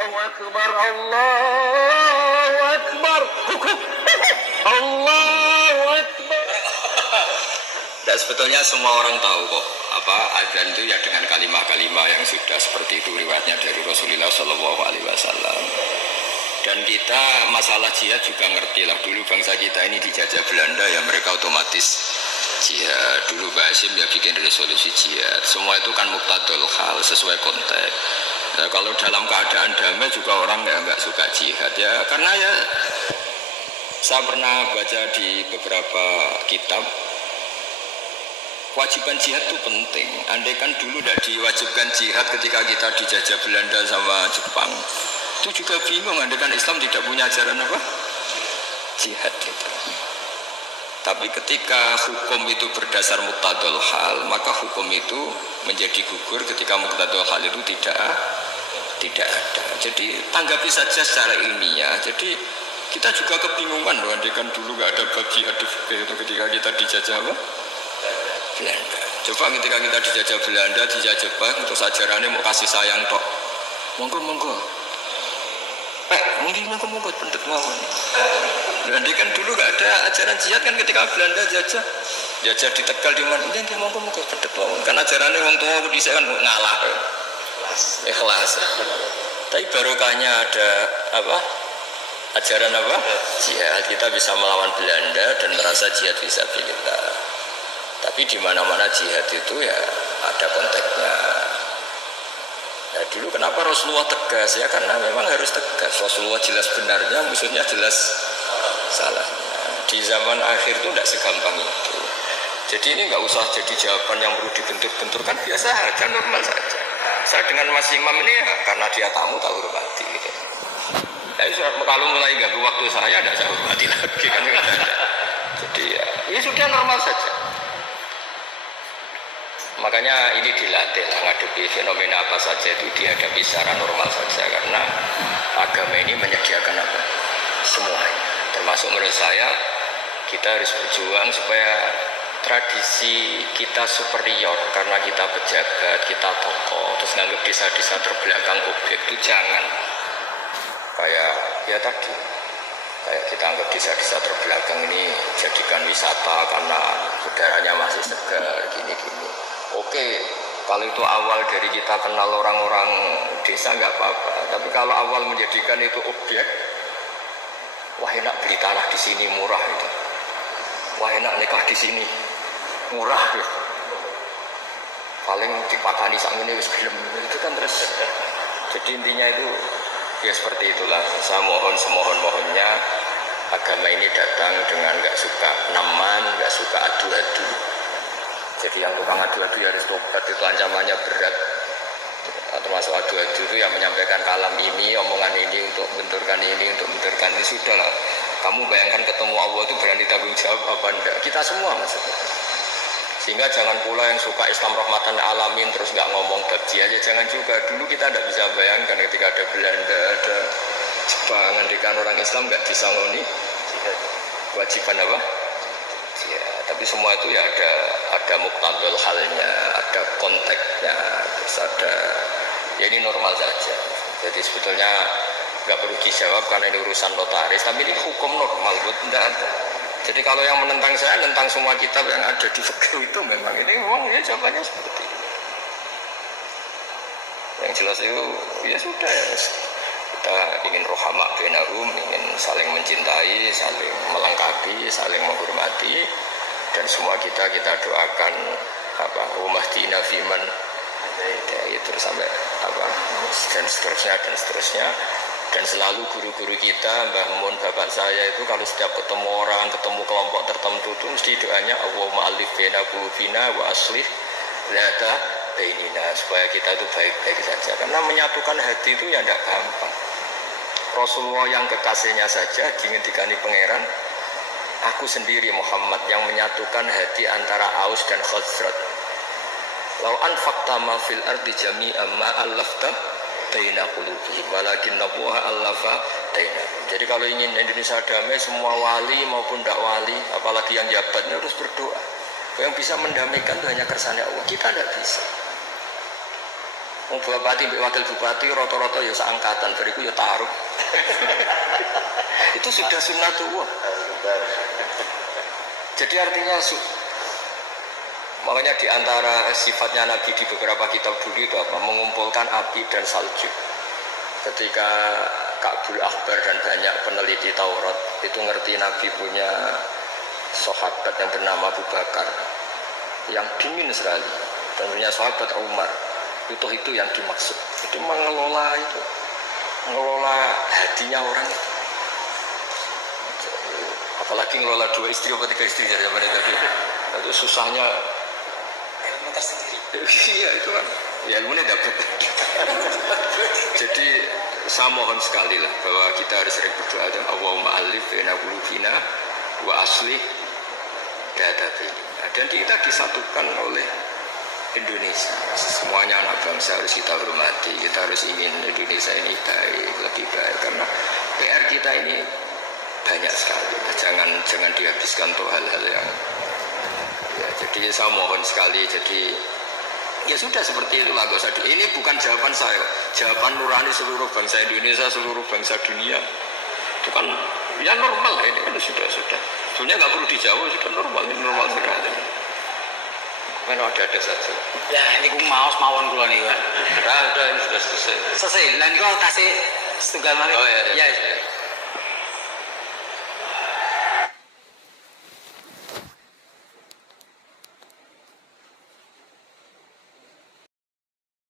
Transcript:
Allahu Akbar, Allahu Akbar, Allahu Akbar. Dan sebetulnya semua orang tahu kok apa azan itu ya dengan kalimah-kalimah yang sudah seperti itu riwayatnya dari Rasulullah Shallallahu Alaihi Wasallam. Dan kita masalah jihad juga ngerti lah, dulu bangsa kita ini dijajah Belanda ya mereka otomatis jihad. Dulu Basim ya bikin resolusi jihad. Semua itu kan muktadul hal sesuai konteks. Ya, kalau dalam keadaan damai juga orang nggak suka jihad ya, karena ya saya pernah baca di beberapa kitab kewajiban jihad itu penting. Andai kan dulu tidak diwajibkan jihad ketika kita dijajah Belanda sama Jepang, itu juga bingung. Andai kan Islam tidak punya ajaran apa? Jihad gitu. Tapi ketika hukum itu berdasar muqtadul hal, maka hukum itu menjadi gugur ketika muqtadul hal itu tidak ada. Jadi tanggapi saja secara ilmiah. Jadi kita juga kebingungan loh, andai kan dulu nggak ada bab jihad itu ketika kita dijajah apa? Belanda. Coba ketika kita dijajah Belanda, dijajah Jepang, terus ajarannya mau kasih sayang tok. Monggo. Monggo pendet mawon. Andai kan dulu nggak ada ajaran jihad kan ketika Belanda jajah di Tegal di mana? Ini monggo pendet mawon. Kan ajarannya wong tua di sana kan ngalah. Ikhlas. Tapi barokahnya ada apa? Ajaran apa? Jihad. Kita bisa melawan Belanda dan merasa jihad fisabilillah. Tapi di mana-mana jihad itu ya ada konteksnya. Ya dulu kenapa Rasulullah tegas ya, karena memang harus tegas. Rasulullah jelas benarnya, musuhnya jelas salahnya. Di zaman akhir itu tidak segampang itu. Jadi ini nggak usah jadi jawaban yang perlu dibentur-benturkan, biasa aja, normal saja. Saya dengan Mas Imam ini ya karena dia tamu tak hormati. Gitu. Tapi kalau mulai ganggu waktu saya tidak saya hormati lagi kan. Jadi ya sudah normal saja. Makanya ini dilatih menghadapi fenomena apa saja itu dihadapi secara normal saja, karena agama ini menyediakan apa? Semuanya. Termasuk menurut saya kita harus berjuang supaya tradisi kita superior karena kita pejabat, kita tokoh, terus nganggap desa-desa terbelakang objek itu jangan. Kayak ya tadi, kayak kita anggap desa-desa terbelakang ini jadikan wisata karena udaranya masih segar, gini-gini. Oke, kalau itu awal dari kita kenal orang-orang desa nggak apa-apa. Tapi kalau awal menjadikan itu objek, wah enak beli tanah di sini murah itu. Wah enak nikah di sini murah ya. Paling dipakani sang ini wis film itu kan terus. Jadi intinya itu ya seperti itulah. Saya mohon semohon-mohonnya agama ini datang dengan nggak suka naman, nggak suka adu-adu. Jadi yang tukang adu-adu harus tobat, itu ancamannya berat. Termasuk adu-adu itu yang menyampaikan kalam ini, omongan ini untuk benturkan ini, sudahlah. Kamu bayangkan ketemu Allah itu berani tanggung jawab apa enggak? Kita semua maksudnya. Sehingga jangan pula yang suka Islam rahmatan alamin terus nggak ngomong bagi aja, jangan juga. Dulu kita tidak bisa bayangkan ketika ada Belanda, ada Jepang, ketika orang Islam nggak disangoni kewajiban apa? Ya, tapi semua itu ya ada muktadul halnya, ada konteksnya, terus ada ya ini normal saja. Jadi sebetulnya nggak perlu dijawab karena ini urusan notaris, tapi ini hukum normal, tidak ada. Jadi kalau yang menentang saya, tentang semua kitab yang ada di fikih itu memang ya jawabannya seperti itu. Yang jelas itu ya sudah ya. Kita ingin rohama bainahum, ingin saling mencintai, saling melengkapi, saling menghormati, dan semua kita doakan apa umahdina fiman itu sampai apa dan seterusnya dan selalu guru-guru kita, Mbah Mun, bapak saya itu kalau setiap ketemu orang, ketemu kelompok tertentu itu mesti doanya Allahumma alif baina qulubina wa aslih lata bainina, supaya kita itu baik-baik saja, karena menyatukan hati itu ya tidak gampang. Rasulullah yang kekasihnya saja diintikani pangeran, aku sendiri Muhammad yang menyatukan hati antara Aus dan Khazraj. Lau anfaqta ma fil ardi jami'an ma allafta baina qulubihim walakinnallaha allafa bainahum. Jadi kalau ingin Indonesia damai, semua wali maupun tidak wali, apalagi yang jabatnya harus berdoa. Yang bisa mendamaikan itu hanya kersane Allah. Kita tidak bisa. Bupati, wakil bupati, rata-rata ya seangkatan, beriku ya taruh. Itu sudah sunnatullah. Jadi artinya makanya di antara sifatnya Nabi di beberapa kitab dulu itu apa? Mengumpulkan api dan salju. Ketika Ka'bul Akhbar dan banyak peneliti Taurat itu ngerti Nabi punya sahabat yang bernama Abu Bakar yang dingin sekali dan punya sahabat Umar. Itu yang dimaksud. Itu mengelola hatinya orang itu. Apalagi ngelola 2 istri atau 3 istri dari zaman itu susahnya. Ilmu tersendiri. Iya itu kan. Ya ilmunya dapat. Jadi saya mohon sekali lah bahwa kita harus sering berdoa dan Allahumma alif baina qulubina wa aslih data ini. Dan kita disatukan oleh Indonesia. Semuanya anak bangsa harus kita hormati. Kita harus ingin Indonesia ini baik, lebih baik karena PR kita ini banyak sekali. Jangan dihabiskan untuk hal-hal yang ya, jadi saya mohon sekali. Jadi ya sudah seperti itulah, gak usah ini bukan jawaban saya, jawaban nurani seluruh bangsa Indonesia, seluruh bangsa dunia. Itu kan ya normal lah, ini kan sudah. Sebenarnya nggak perlu dijawab, sudah normal, ini normal sekali. Mana ada saja. Ya ini gue mawon kula nih, Pak. Udah ini sudah selesai. Selesai. Lan kok kasih setunggal mari. Oh ya. Ya.